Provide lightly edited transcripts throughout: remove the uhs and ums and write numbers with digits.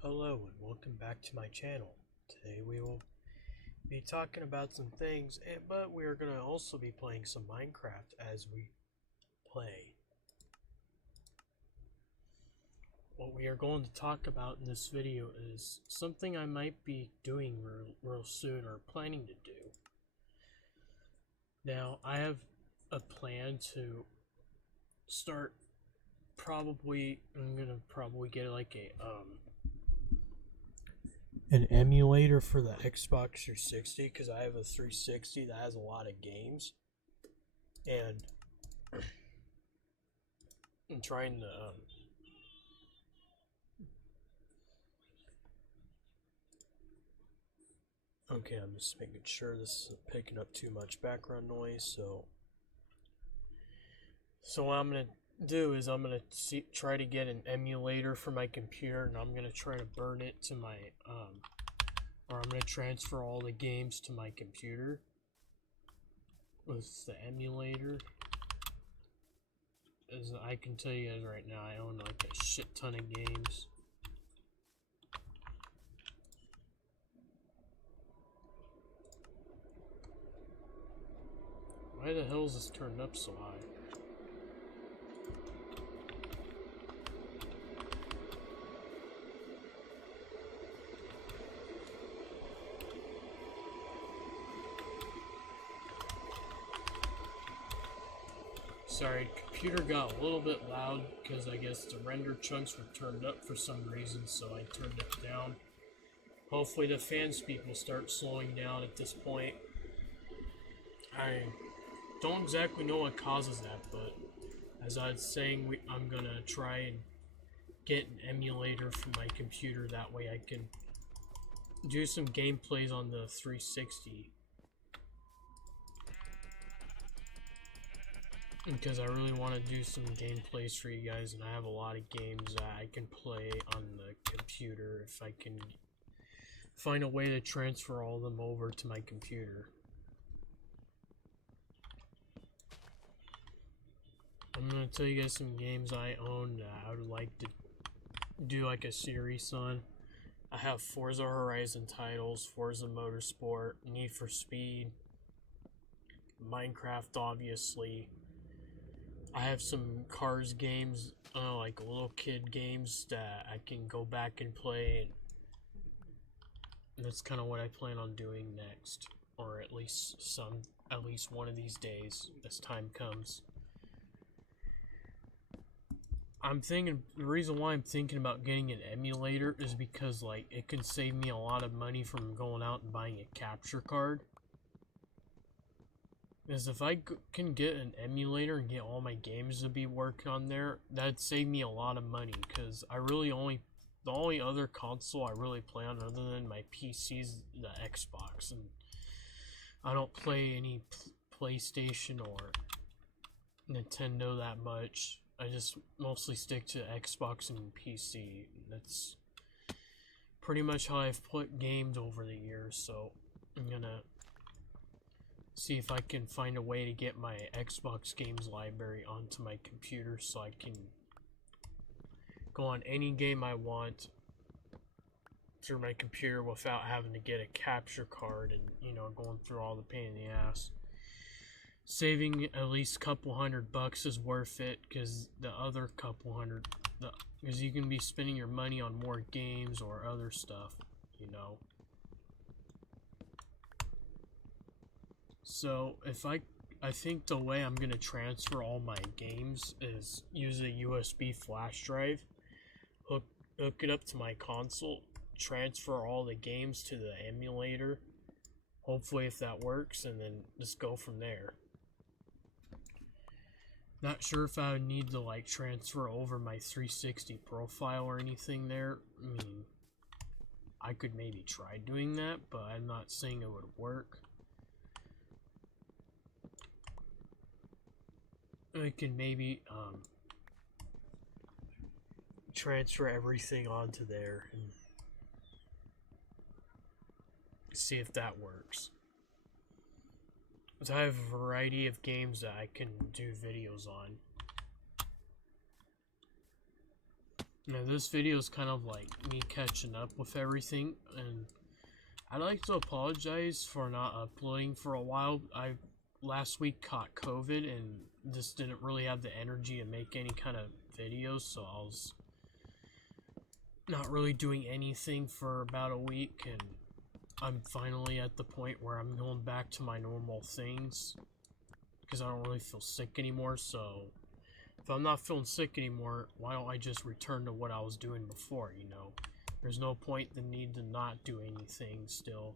Hello and welcome back to my channel. Today we will be talking about some things, but we are going to also be playing some Minecraft as we play. What we are going to talk about in this video is something I might be doing real soon or planning to do. Now, I have a plan to start I'm going to probably get like an emulator for the Xbox 360 because I have a 360 that has a lot of games, and I'm trying to okay, I'm just making sure this isn't picking up too much background noise. So what I'm gonna do is I'm gonna try to get an emulator for my computer, and I'm gonna try to burn it to my or I'm gonna transfer all the games to my computer with the emulator. As I can tell you guys right now, I own like a shit ton of games. Why the hell is this turned up so high? Sorry, computer got a little bit loud because I guess the render chunks were turned up for some reason, so I turned it down. Hopefully the fan speed will start slowing down at this point. I don't exactly know what causes that, but as I was saying, I'm gonna try and get an emulator for my computer. That way I can do some gameplays on the 360. Because I really want to do some gameplays for you guys, and I have a lot of games that I can play on the computer if I can find a way to transfer all of them over to my computer. I'm going to tell you guys some games I own that I would like to do like a series on. I have Forza Horizon titles, Forza Motorsport, Need for Speed, Minecraft obviously. I have some Cars games, like little kid games that I can go back and play, and that's kind of what I plan on doing next, or at least one of these days as time comes. The reason why I'm thinking about getting an emulator is because like it can save me a lot of money from going out and buying a capture card. Is if I can get an emulator and get all my games to be working on there, that'd save me a lot of money, because the only other console I really play on other than my PC is the Xbox, and I don't play any PlayStation or Nintendo that much. I just mostly stick to Xbox and PC. That's pretty much how I've put games over the years, so I'm gonna see if I can find a way to get my Xbox games library onto my computer so I can go on any game I want through my computer without having to get a capture card and, going through all the pain in the ass. Saving at least a couple $100 is worth it, because the other couple hundred, because you can be spending your money on more games or other stuff, So I think the way I'm gonna transfer all my games is use a USB flash drive, hook it up to my console, transfer all the games to the emulator, hopefully if that works, and then just go from there. Not sure if I would need to like transfer over my 360 profile or anything there. I mean, I could maybe try doing that, but I'm not saying it would work. I can maybe transfer everything onto there and see if that works. So I have a variety of games that I can do videos on. Now this video is kind of like me catching up with everything, and I'd like to apologize for not uploading for a while. I last week caught COVID and just didn't really have the energy to make any kind of videos, so I was not really doing anything for about a week, and I'm finally at the point where I'm going back to my normal things because I don't really feel sick anymore. So if I'm not feeling sick anymore, why don't I just return to what I was doing before, you know? There's no point in need to not do anything still.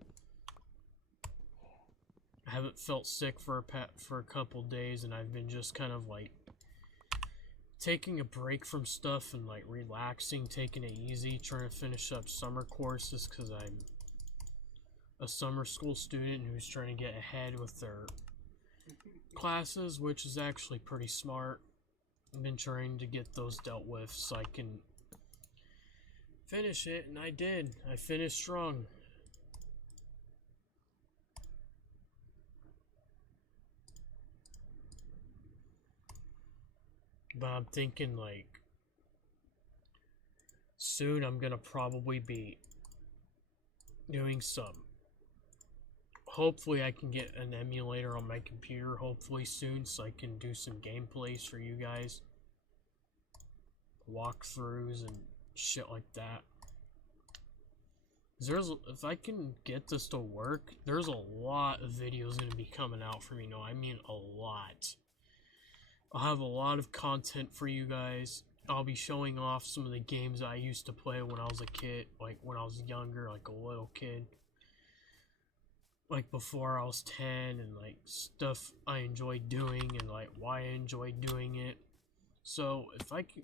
I haven't felt sick for a couple days, and I've been just kind of like taking a break from stuff and like relaxing, taking it easy, trying to finish up summer courses because I'm a summer school student who's trying to get ahead with their classes, which is actually pretty smart. I've been trying to get those dealt with so I can finish it, and I did. I finished strong. But I'm thinking like soon I'm gonna probably be doing some. Hopefully I can get an emulator on my computer hopefully soon so I can do some gameplays for you guys. Walkthroughs and shit like that. If I can get this to work, there's a lot of videos gonna be coming out for me. No, I mean a lot. I'll have a lot of content for you guys. I'll be showing off some of the games I used to play when I was a kid, like when I was younger, like a little kid. Like before I was 10, and like stuff I enjoyed doing and like why I enjoyed doing it. So if I can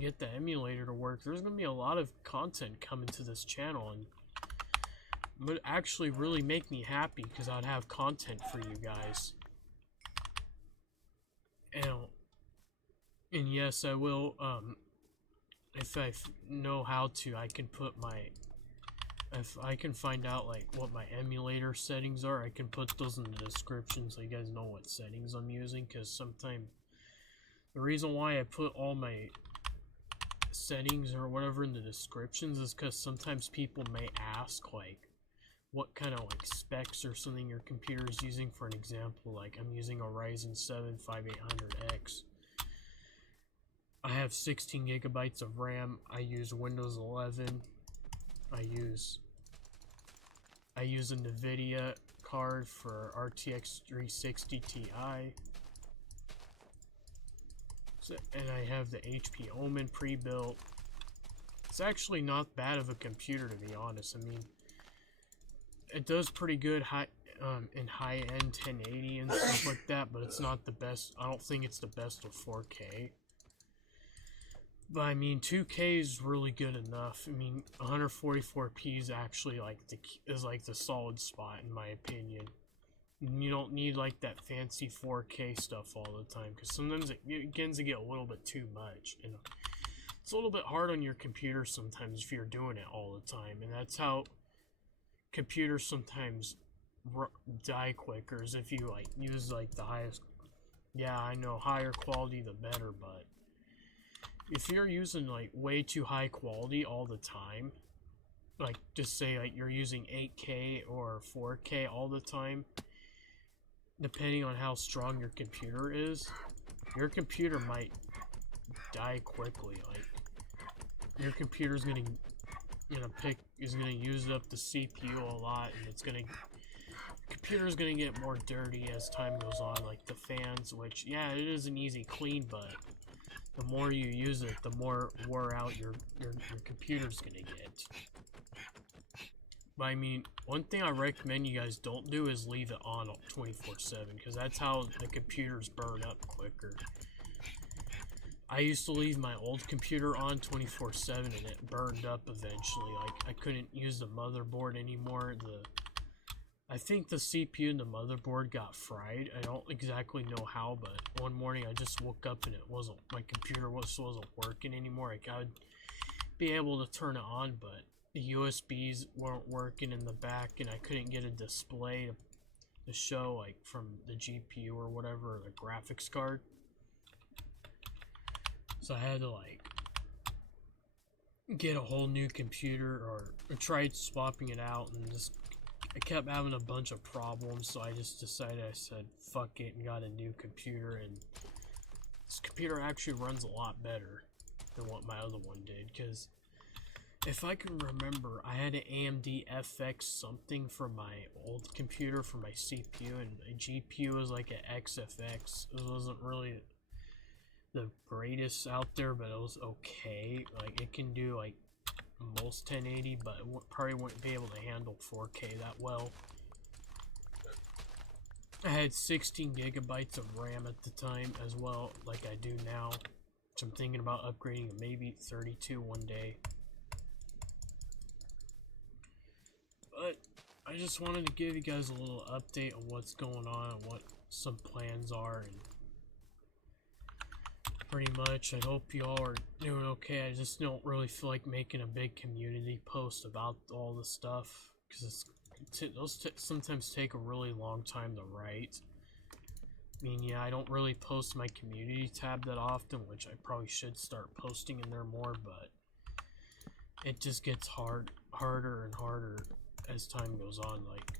get the emulator to work, there's gonna be a lot of content coming to this channel, and it would actually really make me happy because I'd have content for you guys. And yes, I will, if I know how to, I can put my, if I can find out, like, what my emulator settings are, I can put those in the description so you guys know what settings I'm using, because sometimes, the reason why I put all my settings or whatever in the descriptions is because sometimes people may ask, like, what kind of, like, specs or something your computer is using. For an example, like, I'm using a Ryzen 7 5800X. I have 16 gigabytes of RAM. I use Windows 11. I use a NVIDIA card for RTX 360 Ti. And I have the HP Omen pre-built. It's actually not bad of a computer, to be honest. I mean, it does pretty good in high-end 1080 and stuff like that, but it's not the best. I don't think it's the best of 4K. But I mean, 2K is really good enough. I mean, 144p is actually like the solid spot in my opinion. You don't need like that fancy 4K stuff all the time, because sometimes it begins to get a little bit too much. And it's a little bit hard on your computer sometimes if you're doing it all the time, and that's how computers sometimes die quicker, is if you like use like the highest. Yeah, I know, higher quality the better, but if you're using like way too high quality all the time, like just say like you're using 8K or 4K all the time, depending on how strong your computer is, your computer might die quickly. Like your computer's gonna use up the CPU a lot, and the computer's gonna get more dirty as time goes on, like the fans, which yeah, it is an easy clean, but the more you use it, the more wore out your computer's gonna get. But I mean, one thing I recommend you guys don't do is leave it on 24/7, because that's how the computers burn up quicker. I used to leave my old computer on 24/7 and it burned up eventually. Like, I couldn't use the motherboard anymore. I think the CPU and the motherboard got fried. I don't exactly know how, but one morning I just woke up and my computer wasn't working anymore. Like, I would be able to turn it on, but the USBs weren't working in the back, and I couldn't get a display to show, like, from the GPU or whatever, or the graphics card. So I had to, like, get a whole new computer, or I tried swapping it out, and just I kept having a bunch of problems, so I just decided, I said fuck it and got a new computer, and this computer actually runs a lot better than what my other one did, because if I can remember, I had an AMD FX something for my old computer for my CPU, and my GPU was like an XFX. It wasn't really the greatest out there, but it was okay. Like, it can do like most 1080, but it probably wouldn't be able to handle 4K that well. I had 16 gigabytes of RAM at the time as well, like I do now, which I'm thinking about upgrading to maybe 32 one day. But I just wanted to give you guys a little update on what's going on and what some plans are, and pretty much I hope you all are doing okay. I just don't really feel like making a big community post about all the stuff, because those sometimes take a really long time to write. I mean, yeah, I don't really post my community tab that often, which I probably should start posting in there more, but it just gets harder and harder as time goes on. Like,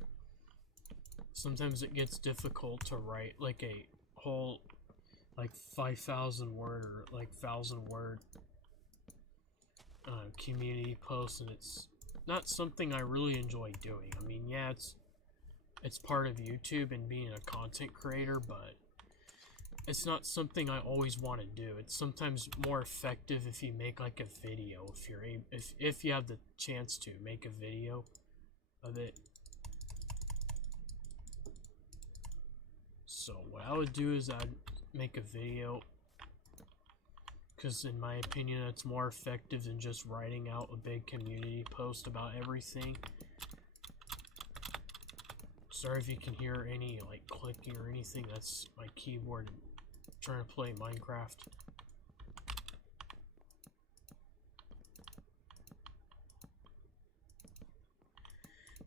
sometimes it gets difficult to write like a whole like 5,000 word or like 1,000 word community post, and it's not something I really enjoy doing. I mean, yeah, it's part of YouTube and being a content creator, but it's not something I always want to do. It's sometimes more effective if you make like a video, if you have the chance to make a video of it. So what I would do is I'd make a video, because in my opinion that's more effective than just writing out a big community post about everything. Sorry if you can hear any like clicking or anything, that's my keyboard trying to play Minecraft.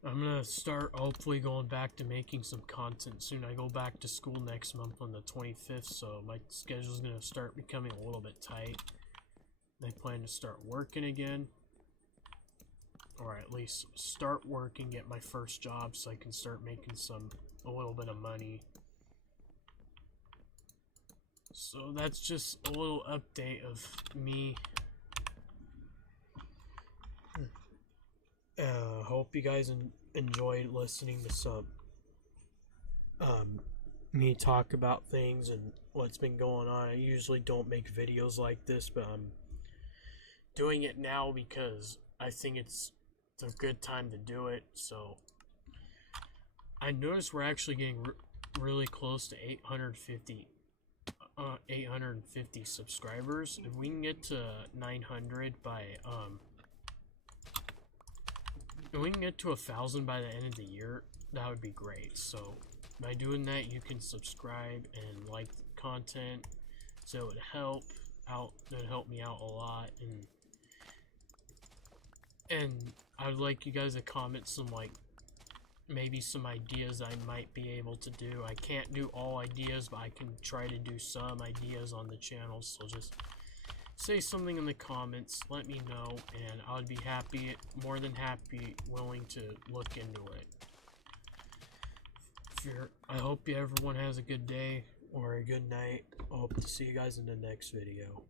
I'm gonna start hopefully going back to making some content soon. I go back to school next month on the 25th, so my schedule's gonna start becoming a little bit tight. I plan to start working again, or at least start working, get my first job, so I can start making a little bit of money. So that's just a little update of me. Hope you guys enjoyed listening to some me talk about things and what's been going on. I usually don't make videos like this, but I'm doing it now because I think it's a good time to do it. So I noticed we're actually getting really close to 850 subscribers. If we can get to 900 by if we can get to 1,000 by the end of the year, that would be great. So by doing that, you can subscribe and like the content, so it would help me out a lot. And I would like you guys to comment some, like, maybe some ideas I might be able to do. I can't do all ideas, but I can try to do some ideas on the channel, so just say something in the comments, let me know, and I would be more than happy, willing to look into it. I hope everyone has a good day or a good night. I hope to see you guys in the next video.